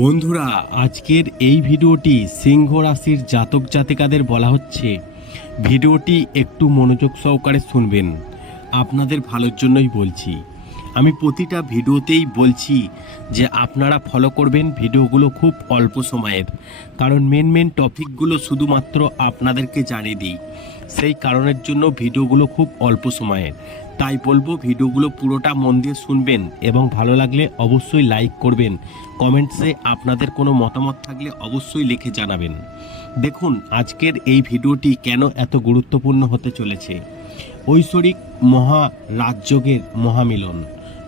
বন্ধুরা, আজকের এই ভিডিওটি সিংহ রাশির জাতক জাতিকাদের বলা হচ্ছে। ভিডিওটি একটু মনোযোগ সহকারে শুনবেন। আপনাদের ভালোর জন্যই বলছি। আমি প্রতিটা ভিডিওতেই বলছি যে আপনারা ফলো করবেন ভিডিওগুলো খুব অল্প সময়ের। কারণ মেন মেন টপিকগুলো শুধুমাত্র আপনাদেরকে জানিয়ে দিই। সেই কারণের জন্য ভিডিওগুলো খুব অল্প সময়ের। তাই বলব ভিডিওগুলো পুরোটা মন দিয়ে শুনবেন এবং ভালো লাগলে অবশ্যই লাইক করবেন। কমেন্টসে আপনাদের কোনো মতামত থাকলে অবশ্যই লিখে জানাবেন। দেখুন, আজকের এই ভিডিওটি কেন এত গুরুত্বপূর্ণ হতে চলেছে? ঐশ্বরিক মহা রাজযোগের মহামিলন।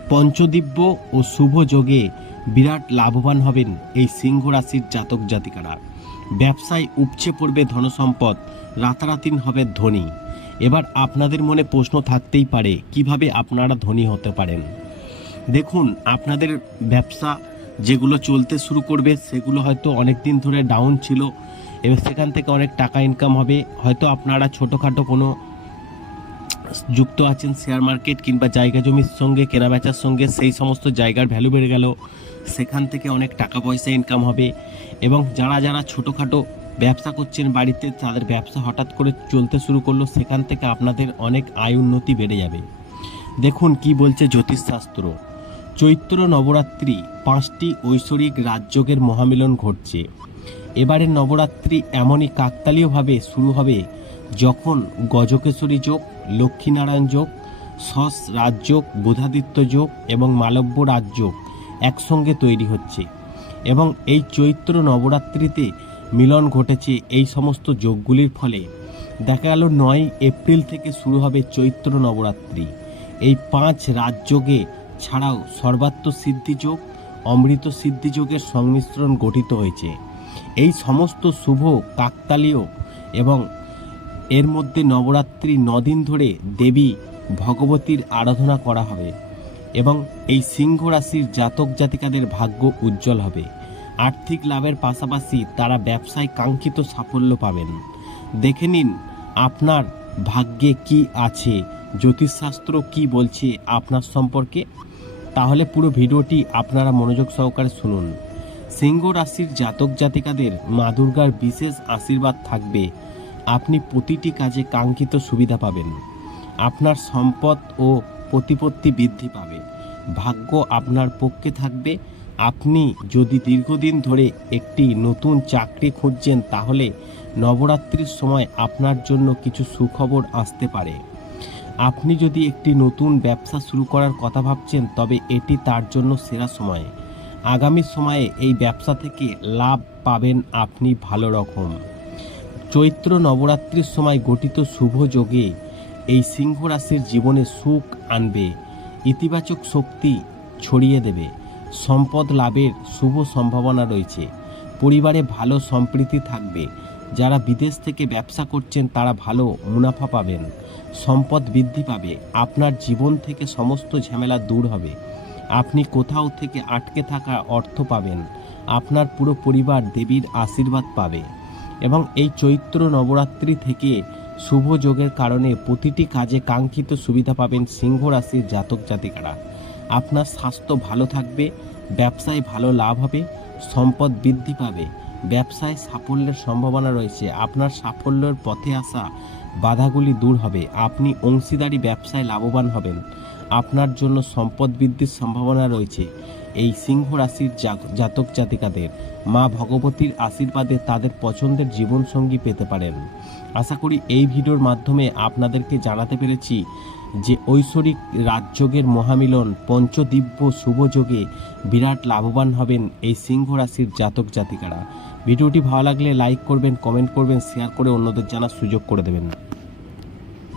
পঞ্চদিব্য ও শুভ যোগে বিরাট লাভবান হবেন এই সিংহ রাশির জাতক জাতিকারা ব্যবসায় উপচে পড়বে ধনসম্পদ, রাতারাতিন হবে ধনী। এবার আপনাদের মনে প্রশ্ন থাকতেই পারে, কীভাবে আপনারা ধনী হতে পারেন? দেখুন, আপনাদের ব্যবসা যেগুলো চলতে শুরু করবে, সেগুলো হয়তো অনেক দিন ধরে ডাউন ছিল, এবার সেখান থেকে অনেক টাকা ইনকাম হবে। হয়তো আপনারা ছোটোখাটো কোনো যুক্ত আছেন শেয়ার মার্কেট কিংবা জায়গা জমির সঙ্গে, কেনাবেচার সঙ্গে, সেই সমস্ত জায়গার ভ্যালু বেড়ে গেল। সেখান থেকে অনেক টাকা পয়সা ইনকাম হবে। এবং যারা যারা ছোটোখাটো ব্যবসা করছেন বাড়িতে, তাদের ব্যবসা হঠাৎ করে চলতে শুরু করল, সেখান থেকে আপনাদের অনেক আয় উন্নতি বেড়ে যাবে। দেখুন কি বলছে জ্যোতিষশাস্ত্র। চৈত্র নবরাত্রি পাঁচটি ঐশ্বরিক রাজযোগের মহামিলন ঘটছে। এবারের নবরাত্রি এমনই কাকতালীয়ভাবে শুরু হবে, যখন গজকেশরী যোগ, লক্ষ্মীনারায়ণ যোগ, সস রাজযোগ, বুধাদিত্য যোগ এবং মালব্য রাজযোগ একসঙ্গে তৈরি হচ্ছে। এবং এই চৈত্র নবরাত্রিতে মিলন ঘটেছে এই সমস্ত যোগগুলির ফলে। দেখা গেল নয় এপ্রিল থেকে শুরু হবে চৈত্র নবরাত্রি। এই পাঁচ রাজযোগে ছাড়াও সর্বাত্ম সিদ্ধিযোগ অমৃত সিদ্ধিযোগের সংমিশ্রণ গঠিত হয়েছে। এই সমস্ত শুভ, কাকতালীয় এবং এর মধ্যে নবরাত্রি নদিন ধরে দেবী ভগবতীর আরাধনা করা হবে এবং এই সিংহ রাশির জাতক জাতিকাদের ভাগ্য উজ্জ্বল হবে। আর্থিক লাভের পাশাপাশি তারা ব্যবসায় কাঙ্ক্ষিত সাফল্য পাবেন। দেখে নিন, আপনার ভাগ্যে কি আছে, জ্যোতিষশাস্ত্র কি বলছে আপনার সম্পর্কে। তাহলে পুরো ভিডিওটি আপনারা মনোযোগ সহকারে শুনুন। সিংহ রাশির জাতক জাতিকাদের মা দুর্গার বিশেষ আশীর্বাদ থাকবে। আপনি প্রতিটি কাজে কাঙ্ক্ষিত সুবিধা পাবেন। আপনার সম্পদ ও প্রতিপত্তি বৃদ্ধি পাবে। ভাগ্য আপনার পক্ষে থাকবে। আপনি যদি দীর্ঘদিন ধরে একটি নতুন চাকরি খুঁজছেন, তাহলে নবরাত্রির সময় আপনার জন্য কিছু সুখবর আসতে পারে। আপনি যদি একটি নতুন ব্যবসা শুরু করার কথা ভাবছেন, তবে এটি তার জন্য সেরা সময়। আগামী সময়ে এই ব্যবসা থেকে লাভ পাবেন আপনি ভালো রকম। চৈত্র নবরাত্রির সময় গঠিত শুভ যোগে এই সিংহ রাশির জীবনে সুখ আনবে, ইতিবাচক শক্তি ছড়িয়ে দেবে। সম্পদ লাভের শুভ সম্ভাবনা রয়েছে। পরিবারে ভালো সম্প্রীতি থাকবে। যারা বিদেশ থেকে ব্যবসা করছেন, তারা ভালো মুনাফা পাবেন। সম্পদ বৃদ্ধি পাবে। আপনার জীবন থেকে সমস্ত ঝামেলা দূর হবে। আপনি কোথাও থেকে আটকে থাকা অর্থ পাবেন। আপনার পুরো পরিবার দেবীর আশীর্বাদ পাবে। এবং এই চৈত্র নবরাত্রি থেকে শুভ যোগের কারণে প্রতিটি কাজে কাঙ্ক্ষিত সুবিধা পাবেন সিংহ রাশির জাতক জাতিকারা আপনার স্বাস্থ্য ভালো থাকবে, ব্যবসায় ভালো লাভ হবে, সম্পদ বৃদ্ধি পাবে। ব্যবসায় সাফল্যের সম্ভাবনা রয়েছে। আপনার সাফল্যের পথে আসা বাধাগুলি দূর হবে। আপনি অংশীদারি ব্যবসায় লাভবান হবেন। আপনার জন্য সম্পদ বৃদ্ধির সম্ভাবনা রয়েছে। এই সিংহ রাশির জাতক জাতিকাদের মা ভগবতীর আশীর্বাদে তাদের পছন্দের জীবনসঙ্গী পেতে পারেন। আশা করি এই ভিডিওর মাধ্যমে আপনাদেরকে জানাতে পেরেছি যে ঐশ্বরিক রাজযোগের মহামিলন পঞ্চদিব্য শুভযোগে বিরাট লাভবান হবেন এই সিংহ রাশির জাতক জাতিকারা। ভিডিওটি ভালো লাগলে লাইক করবেন, কমেন্ট করবেন, শেয়ার করে অন্যদের জানার সুযোগ করে দেবেন।